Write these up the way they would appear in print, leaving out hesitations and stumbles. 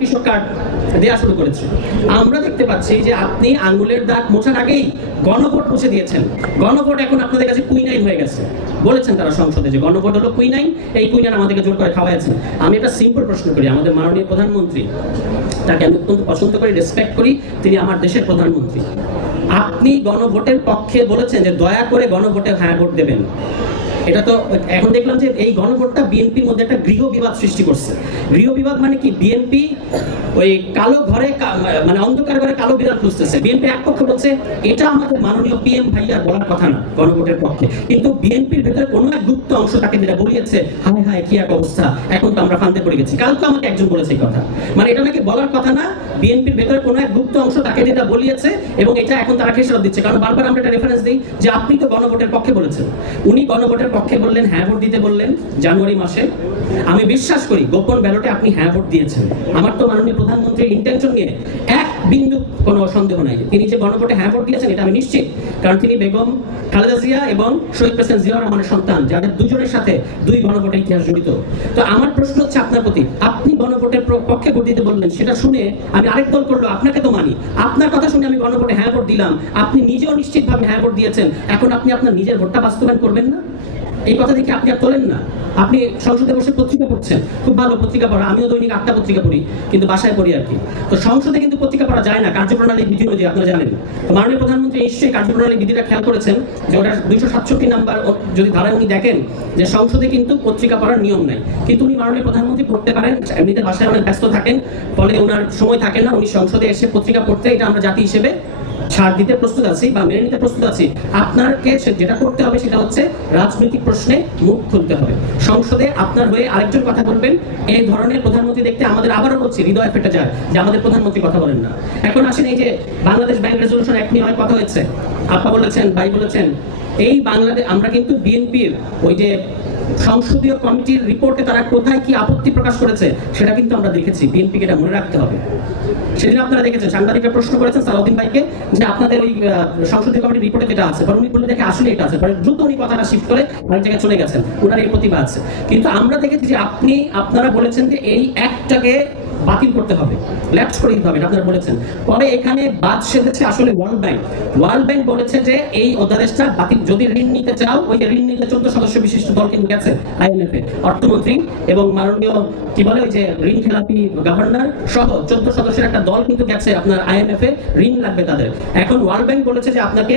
কৃষক কার্ড দেওয়া শুরু করেছে। আমরা দেখতে পাচ্ছি যে আপনি আঙ্গুলের দাগ মোছার আগেই গণভোট মুছে দিয়েছেন। গণভোট এখন আপনাদের কাছে কুইনাইন হয়ে গেছে। বলেছেন তারা সংসদে যে গণভোট হলো কুইনাইন, এই কুইনাইন আমাদেরকে জোর করে খাওয়াইছেন। আমি একটা সিম্পল প্রশ্ন করি, আমাদের মাননীয় প্রধানমন্ত্রী, তাকে আমি অত্যন্ত পছন্দ করি, রেসপেক্ট করি, তিনি আমার দেশের প্রধানমন্ত্রী। আপনি গণভোটের পক্ষে বলেছেন যে দয়া করে গণভোটে হ্যাঁ ভোট দেবেন। এটা তো এখন দেখলাম যে এই গণভোটটা বিএনপির মধ্যে একটা গৃহ বিবাদ সৃষ্টি করছে। গৃহ বিবাদ মানে কি? বিএনপি ওই কালো ঘরে মানে অন্ধকার ঘরে কালো বিড়াল খুঁজতেছে। বিএনপি এক পক্ষ বলছে এটা আমাদের মাননীয় পিএম ভাইয়ার বলার কথা না গণভোটের পক্ষে, কিন্তু বিএনপির ভেতরে কোনো এক গুপ্ত অংশ তাকে যেটা বলিয়েছে হায় হায় কি এক অবস্থা, এখন তো আমরা ফান্দে পড়ে গেছি। কালকে আমাকে একজন বলেছে এই কথা, মানে এটা নাকি বলার কথা না, বিএনপির ভেতরে কোনো এক গুপ্ত অংশ তাকে যেটা বলিয়েছে এবং এটা এখন তারা খেসারত দিচ্ছে। কারণ বারবার আমরা একটা রেফারেন্স দিই যে আপনি তো গণভোটের পক্ষে বলেছেন। উনি গণভোটের পক্ষে বললেন, হ্যাঁ ভোট দিতে বললেন জানুয়ারি মাসে। আমি বিশ্বাস করি গোপন ব্যালটে আপনি হ্যাঁ ভোট দিয়েছেন। আমার তো মাননীয় প্রধানমন্ত্রীর ইন্টেনশন নিয়ে এক বিন্দু কোনো সন্দেহ নাই। তিনি যে গণভোটে হ্যাঁ ভোট দিয়েছেন এটা আমি নিশ্চিত, কারণ তিনি বেগম খালেদা জিয়া এবং শহীদ প্রেসিডেন্ট জিয়াউর রহমানের সন্তান, যাদের দুজনের সাথে দুই গণভোটের ইতিহাস জড়িত। তো আমার প্রশ্ন হচ্ছে আপনার প্রতি, আপনি গণভোটের পক্ষে ভোট দিতে বললেন, সেটা শুনে আমি আরেক দল করলো, আপনাকে তো মানি, আপনার কথা শুনে আমি গণভোটে হ্যাঁ ভোট দিলাম, আপনি নিজেও নিশ্চিতভাবে হ্যাঁ ভোট দিয়েছেন, এখন আপনি আপনার নিজের ভোটটা বাস্তবায়ন করবেন না? এই কথা দেখে আপনি আর তোলেন না। আপনি সংসদে বসে পত্রিকা পড়ছেন, খুব ভালো পত্রিকা পড়া, আমিও দৈনিক 8টা পত্রিকা পড়ি, কিন্তু বাসায় পড়ি আর কি। তো সংসদে কিন্তু পত্রিকা পড়া যায় না, কার্যপ্রণালী বিধি অনুযায়ী, আপনারা জানেন। তো মাননীয় প্রধানমন্ত্রী নিশ্চয়ই কার্যপ্রণালী বিধিটা খেয়াল করেছেন যে ওটা 267 নাম্বার যদি ধারায় উনি দেখেন যে সংসদে কিন্তু পত্রিকা পড়ার নিয়ম নাই, কিন্তু উনি মাননীয় প্রধানমন্ত্রী পড়তে পারেন, এমনিতে বাসায় অনেক ব্যস্ত থাকেন, ফলে ওনার সময় থাকে না, উনি সংসদে এসে পত্রিকা পড়তে, এটা আমরা জাতি হিসেবে ছাড় দিতে প্রস্তুত আছি বা মেনে নিতে প্রস্তুত আছি। আপনাকে যেটা করতে হবে সেটা হচ্ছে রাজনৈতিক প্রশ্নে মুখ খুলতে হবে। সংসদে আপনার হয়ে আরেকজন কথা বলবেন, এই ধরনের প্রধানমন্ত্রী দেখতে আমাদের আবারও বলছি হৃদয় ফেটে যায় যে আমাদের প্রধানমন্ত্রী কথা বলেন না। এখন আসেন এই যে বাংলাদেশ ব্যাংক রেজলিউশন অ্যাক্ট নিয়ে অনেক কথা হয়েছে, আপা বলেছেন, ভাই বলেছেন, এই বাংলাদেশ আমরা কিন্তু বিএনপির ওই যে সংসদীয় কমিটির রিপোর্টে তারা কোথায় কি আপত্তি প্রকাশ করেছে সেটা কিন্তু আমরা দেখেছি। বিএনপিকে এটা মনে রাখতে হবে। সেদিন আপনারা দেখেছেন সাংবাদিকরা প্রশ্ন করেছেন সালাউদ্দিন ভাইকে যে আপনাদের ওই সংসদীয় কমিটির রিপোর্টে যেটা আছে, পরে উনি বলে দেখে আসলে এটা আছে, পরে দ্রুত উনি কথাটা শিফট করে অনেক জায়গায় চলে গেছেন, ওনার এই প্রতিভা আছে। কিন্তু আমরা দেখেছি যে আপনারা বলেছেন যে এই একটাকে বাতিল করতে হবে, ল্যাপস করে দিতে হবে, আপনারা বলেছেন। পরে এখানে বাদ সেধেছে আসলে ওয়ার্ল্ড ব্যাংক। ওয়ার্ল্ড ব্যাংক বলেছে যে এই অধ্যাদেশটা বাতিল, যদি ঋণ নিতে চাও, ওই ঋণ নিতে 14 সদস্য বিশিষ্ট দল কিন্তু গেছে আইএমএফ এ, অর্থমন্ত্রী এবং মাননীয় কি বলে ওই যে ঋণ খেলাপি গভর্নর সহ 14 সদস্যের একটা দল কিন্তু গেছে আপনার আইএমএফ এ, ঋণ লাগবে তাদের। এখন ওয়ার্ল্ড ব্যাংক বলেছে যে আপনাকে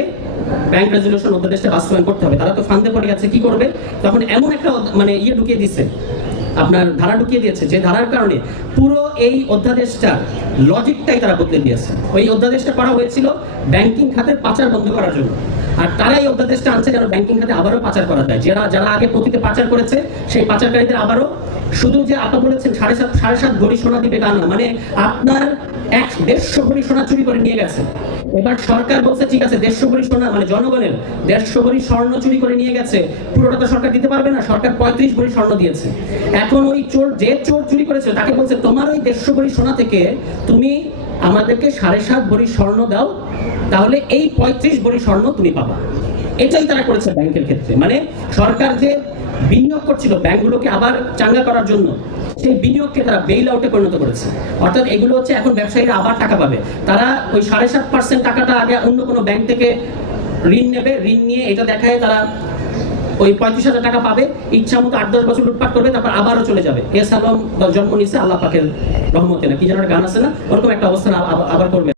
ব্যাংক রেজলিউশন অধ্যাদেশটা বাস্তবায়ন করতে হবে। তারা তো ফান্দে পড়ে গেছে, কি করবে? তখন এমন একটা মানে ঢুকিয়ে দিচ্ছে, আপনার ধারা ঢুকিয়ে দিয়েছে, যে ধারার কারণে পুরো এই অধ্যাদেশটা লজিকটাই তারা বদলে দিয়েছে। ওই অধ্যাদেশটা করা হয়েছিল ব্যাংকিং খাতের পাচার বন্ধ করার জন্য, আর তারা এই অধ্যাদেশটা আনছে যেন ব্যাংকিং খাতে আবারও পাচার করা যায়। যারা আগে প্রতিতে পাচার করেছে সেই পাচারকারীদের আবারও, শুধু যে আপনি বলেছেন 7.5 ভরি সোনা দিবে তা না, মানে আপনার 150 ভরি সোনা চুরি করে নিয়ে গেছে। এবার সরকার বলছে ঠিক আছে 150 ভরি সোনা, মানে জনগণের 150 ভরি স্বর্ণ চুরি করে নিয়ে গেছে, পুরোটা তো সরকার দিতে পারবে না, সরকার 35 ভরি স্বর্ণ দিয়েছে। এখন ওই চোর, যে চোর চুরি করেছে তাকে বলছে তোমার ওই 150 ভরি সোনা থেকে তুমি আমাদেরকে 7.5 ভরি স্বর্ণ দাও, তাহলে এই 35 ভরি স্বর্ণ তুমি পাবা। এটাই তারা করেছে ব্যাংকের ক্ষেত্রে। মানে সরকার যে বিনিয়োগ করছিল ব্যাংকগুলোকে আবার চাঙ্গা করার জন্য, সেই বিনিয়োগকে তারা বেইল আউটে পরিণত করেছে। অর্থাৎ এগুলো হচ্ছে এখন ব্যবসায়ীরা আবার টাকা পাবে। তারা ওই 7.5% টাকাটা আগে অন্য কোনো ব্যাংক থেকে ঋণ নেবে, ঋণ নিয়ে এটা দেখায় তারা ওই 35,000 টাকা পাবে, ইচ্ছা মতো 8-10 বছর লুটপাট করবে, তারপর আবারও চলে যাবে। এস আলম জন্ম নিচ্ছে আল্লাহ পাকের রহমতে, না কি যেন গান আছে না, ওরকম একটা অবস্থা আবার করবে।